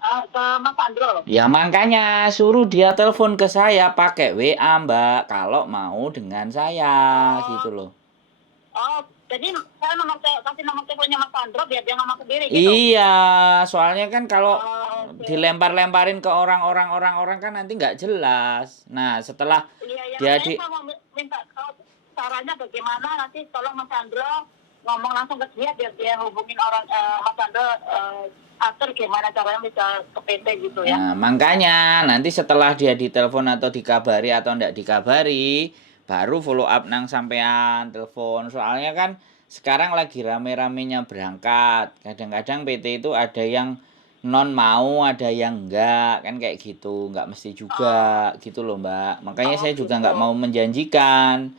ke Mas Andro. Ya makanya suruh dia telepon ke saya pakai WA Mbak kalau mau dengan saya gitu loh. Jadi saya kasih nomor teleponnya Mas Andro biar dia ngomong sendiri gitu. Iya, soalnya kan kalau Okay. dilempar-lemparin ke orang kan nanti nggak jelas. Nah setelah dia Saya mau minta caranya bagaimana, nanti tolong Mas Andro ngomong langsung ke dia biar dia hubungin orang Mas Andro atur gimana caranya bisa ke PT gitu ya. Nah, makanya nanti setelah dia ditelepon atau dikabari atau enggak dikabari, baru follow up nang sampean telepon. Soalnya kan sekarang lagi rame-ramenya berangkat. Kadang-kadang PT itu ada yang non mau, ada yang enggak, kan kayak gitu. Enggak mesti juga gitu loh, Mbak. Makanya saya juga enggak mau menjanjikan.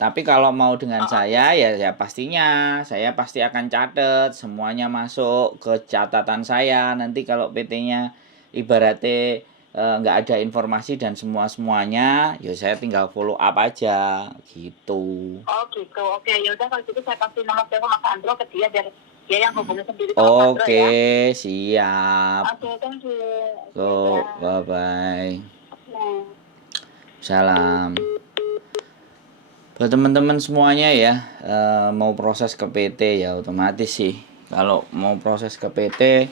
Tapi kalau mau dengan saya ya pastinya saya pasti akan catat semuanya masuk ke catatan saya. Nanti kalau PT-nya ibaratnya nggak ada informasi dan semuanya ya saya tinggal follow up aja gitu. Gitu. Oke, ya udah kalau gitu saya kasih nomor telepon Mas Andro ke dia biar dia yang hubungi sendiri sama Mas Andro ya. Oke, siap. Oke, thank you. So, bye-bye. Salam. Buat teman-teman semuanya ya, mau proses ke PT ya otomatis sih. Kalau mau proses ke PT,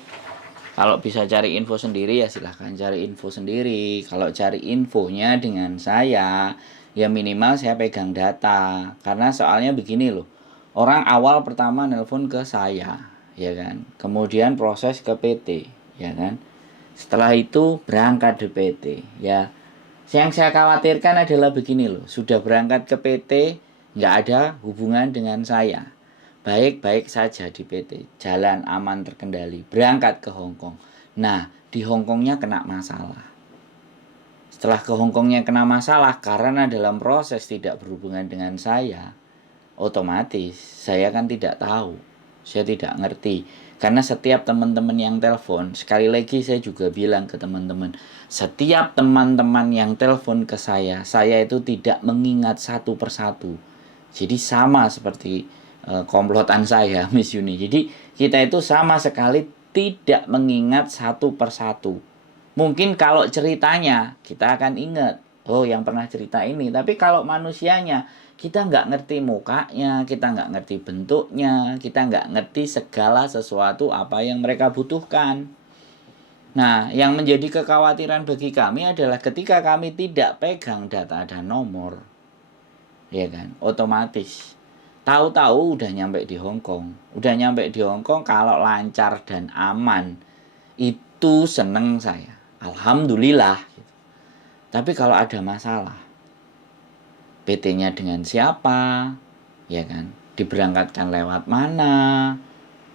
kalau bisa cari info sendiri ya silahkan cari info sendiri. Kalau cari infonya dengan saya, ya minimal saya pegang data. Karena soalnya begini loh, orang awal pertama nelpon ke saya, ya kan. Kemudian proses ke PT, ya kan. Setelah itu berangkat di PT, ya. Yang saya khawatirkan adalah begini loh, sudah berangkat ke PT, nggak ada hubungan dengan saya. Baik-baik saja di PT, jalan aman terkendali, berangkat ke Hong Kong. Nah, di Hong Kongnya kena masalah. Setelah ke Hong Kongnya kena masalah, karena dalam proses tidak berhubungan dengan saya, otomatis saya kan tidak tahu, saya tidak ngerti. Karena setiap teman-teman yang telepon, sekali lagi saya juga bilang ke teman-teman, setiap teman-teman yang telepon ke saya itu tidak mengingat satu persatu. Jadi sama seperti komplotan saya, Miss Yuni. Jadi kita itu sama sekali tidak mengingat satu persatu. Mungkin kalau ceritanya kita akan ingat, oh yang pernah cerita ini. Tapi kalau manusianya, kita nggak ngerti mukanya, kita nggak ngerti bentuknya, kita nggak ngerti segala sesuatu apa yang mereka butuhkan. Nah, yang menjadi kekhawatiran bagi kami adalah ketika kami tidak pegang data dan nomor, ya kan, otomatis tahu-tahu udah nyampe di Hong Kong. Udah nyampe di Hong Kong kalau lancar dan aman, itu seneng saya. Alhamdulillah. Tapi kalau ada masalah, PT-nya dengan siapa, ya kan, diberangkatkan lewat mana.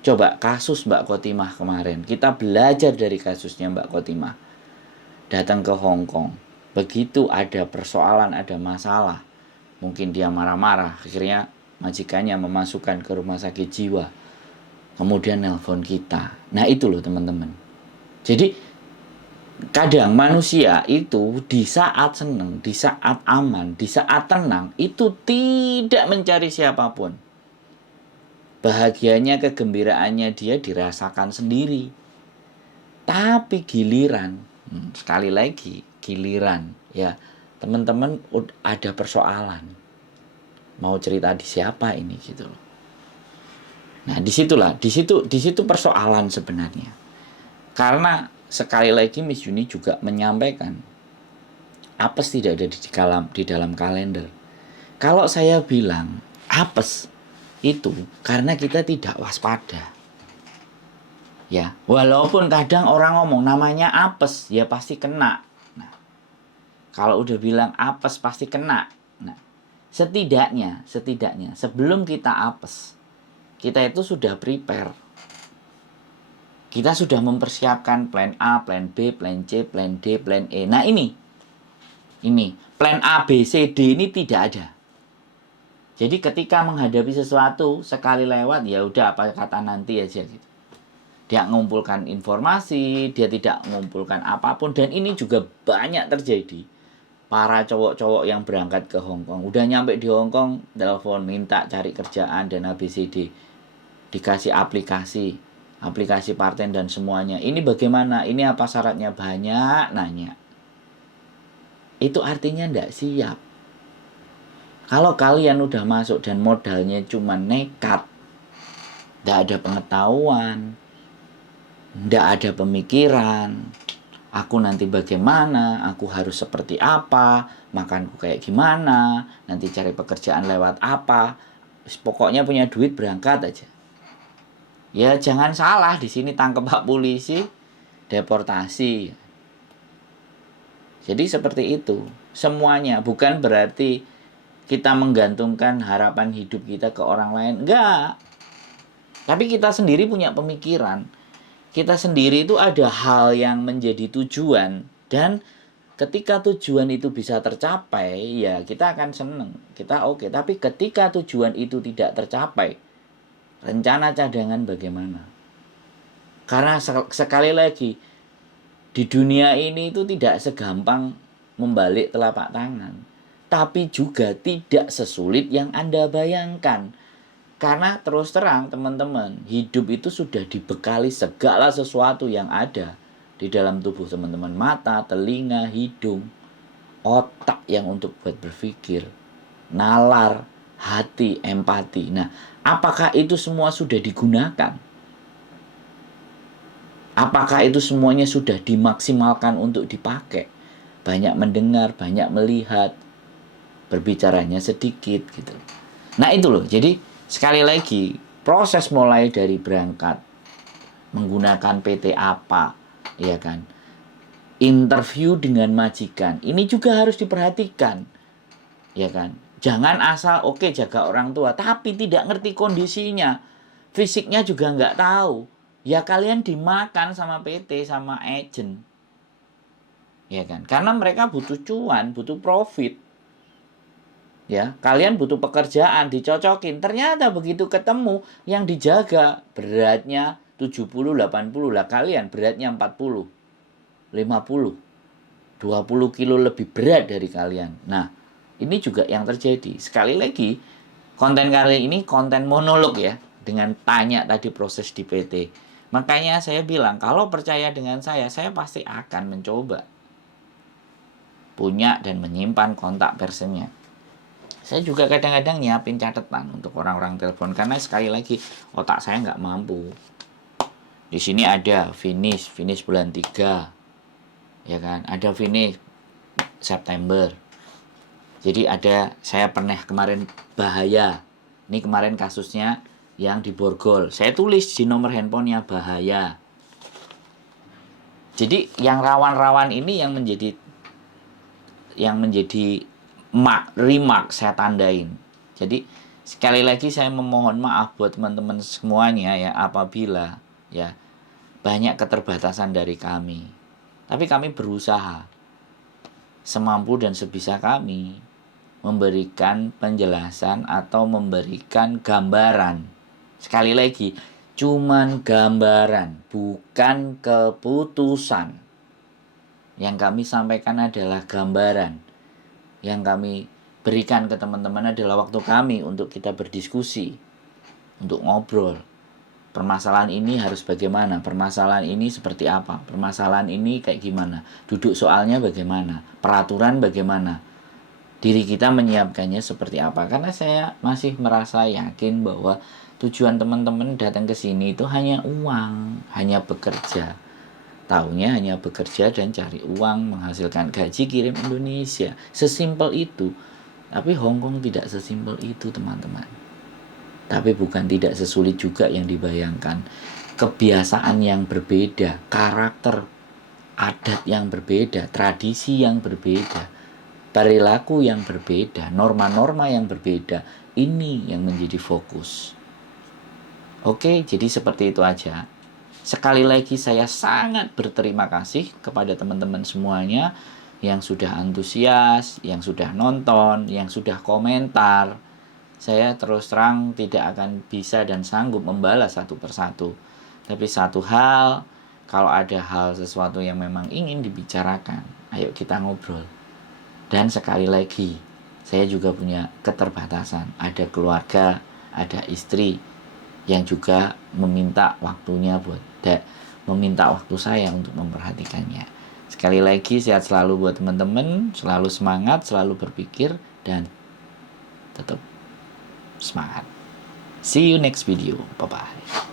Coba kasus Mbak Kotimah kemarin, kita belajar dari kasusnya Mbak Kotimah. Datang ke Hong Kong, begitu ada persoalan, ada masalah, mungkin dia marah-marah, akhirnya majikannya memasukkan ke rumah sakit jiwa, kemudian nelpon kita. Nah itu loh teman-teman. Jadi kadang manusia itu di saat senang, di saat aman, di saat tenang, itu tidak mencari siapapun. Bahagianya, kegembiraannya dia dirasakan sendiri. Tapi giliran, sekali lagi, giliran, ya teman-teman ada persoalan. Mau cerita di siapa ini gitu loh. Nah, di situ persoalan sebenarnya. Karena sekali lagi Miss Yuni juga menyampaikan apes tidak ada di dalam kalender. Kalau saya bilang apes itu karena kita tidak waspada. Ya, walaupun kadang orang ngomong namanya apes, ya pasti kena. Nah, kalau udah bilang apes pasti kena. Nah, setidaknya sebelum kita apes, kita itu sudah prepare. Kita sudah mempersiapkan plan A, plan B, plan C, plan D, plan E. Nah ini plan A, B, C, D ini tidak ada. Jadi ketika menghadapi sesuatu sekali lewat ya udah apa kata nanti aja gitu. Dia mengumpulkan informasi, dia tidak mengumpulkan apapun, dan ini juga banyak terjadi. Para cowok-cowok yang berangkat ke Hong Kong, udah nyampe di Hong Kong, telepon minta cari kerjaan dan ABCD, dikasih aplikasi aplikasi parten dan semuanya. Ini bagaimana? Ini apa syaratnya? Banyak nanya. Itu artinya ndak siap. Kalau kalian udah masuk dan modalnya cuma nekat, ndak ada pengetahuan, ndak ada pemikiran, aku nanti bagaimana, aku harus seperti apa, makanku kayak gimana, nanti cari pekerjaan lewat apa, pokoknya punya duit berangkat aja. Ya jangan salah, di sini tangkap Pak polisi, deportasi. Jadi seperti itu. Semuanya bukan berarti kita menggantungkan harapan hidup kita ke orang lain. Enggak. Tapi kita sendiri punya pemikiran. Kita sendiri itu ada hal yang menjadi tujuan. Dan ketika tujuan itu bisa tercapai, ya kita akan seneng. Kita oke. Tapi ketika tujuan itu tidak tercapai, rencana cadangan bagaimana? Karena sekali lagi, di dunia ini itu tidak segampang membalik telapak tangan. Tapi juga tidak sesulit yang Anda bayangkan. Karena terus terang teman-teman, hidup itu sudah dibekali segala sesuatu yang ada di dalam tubuh teman-teman. Mata, telinga, hidung, otak yang untuk buat berpikir, nalar, hati, empati. Nah, apakah itu semua sudah digunakan? Apakah itu semuanya sudah dimaksimalkan untuk dipakai? Banyak mendengar, banyak melihat, berbicaranya sedikit gitu. Nah itu loh, jadi sekali lagi proses mulai dari berangkat, menggunakan PT apa, ya kan? Interview dengan majikan, ini juga harus diperhatikan, ya kan? Jangan asal oke jaga orang tua, tapi tidak ngerti kondisinya, fisiknya juga nggak tahu. Ya kalian dimakan sama PT, sama agent. Ya kan? Karena mereka butuh cuan, butuh profit. Ya, kalian butuh pekerjaan, dicocokin. Ternyata begitu ketemu yang dijaga beratnya 70, 80 lah, kalian beratnya 40, 50, 20 kilo lebih berat dari kalian. Nah, ini juga yang terjadi. Sekali lagi, konten kali ini konten monolog ya, dengan tanya tadi proses di PT. Makanya saya bilang, kalau percaya dengan saya pasti akan mencoba punya dan menyimpan kontak personnya. Saya juga kadang-kadang nyiapin catatan untuk orang-orang telepon, karena sekali lagi otak saya nggak mampu. Di sini ada finish bulan 3, ya kan? Ada finish September. Jadi ada, saya pernah kemarin bahaya. Ini kemarin kasusnya yang di Borgol. Saya tulis di nomor handphonenya bahaya. Jadi yang rawan-rawan ini yang menjadi remark saya tandain. Jadi sekali lagi saya memohon maaf buat teman-teman semuanya ya, apabila ya banyak keterbatasan dari kami. Tapi kami berusaha semampu dan sebisa kami memberikan penjelasan atau memberikan gambaran. Sekali lagi, cuman gambaran, bukan keputusan. Yang kami sampaikan adalah gambaran. Yang kami berikan ke teman-teman adalah waktu kami untuk kita berdiskusi, untuk ngobrol. Permasalahan ini harus bagaimana? Permasalahan ini seperti apa? Permasalahan ini kayak gimana? Duduk soalnya bagaimana? Peraturan bagaimana? Diri kita menyiapkannya seperti apa? Karena saya masih merasa yakin bahwa tujuan teman-teman datang ke sini itu hanya uang, hanya bekerja. Taunya hanya bekerja dan cari uang, menghasilkan gaji, kirim Indonesia. Sesimpel itu. Tapi Hong Kong tidak sesimpel itu, teman-teman. Tapi bukan tidak sesulit juga yang dibayangkan. Kebiasaan yang berbeda, karakter, adat yang berbeda, tradisi yang berbeda, perilaku yang berbeda, norma-norma yang berbeda. Ini yang menjadi fokus. Oke, jadi seperti itu aja. Sekali lagi saya sangat berterima kasih kepada teman-teman semuanya yang sudah antusias, yang sudah nonton, yang sudah komentar. Saya terus terang tidak akan bisa dan sanggup membalas satu persatu. Tapi satu hal, kalau ada hal sesuatu yang memang ingin dibicarakan, ayo kita ngobrol. Dan sekali lagi, saya juga punya keterbatasan. Ada keluarga, ada istri. yang juga meminta waktunya meminta waktu saya untuk memperhatikannya. Sekali lagi, sehat selalu buat teman-teman, selalu semangat, selalu berpikir, dan tetap semangat. See you next video. Bye-bye.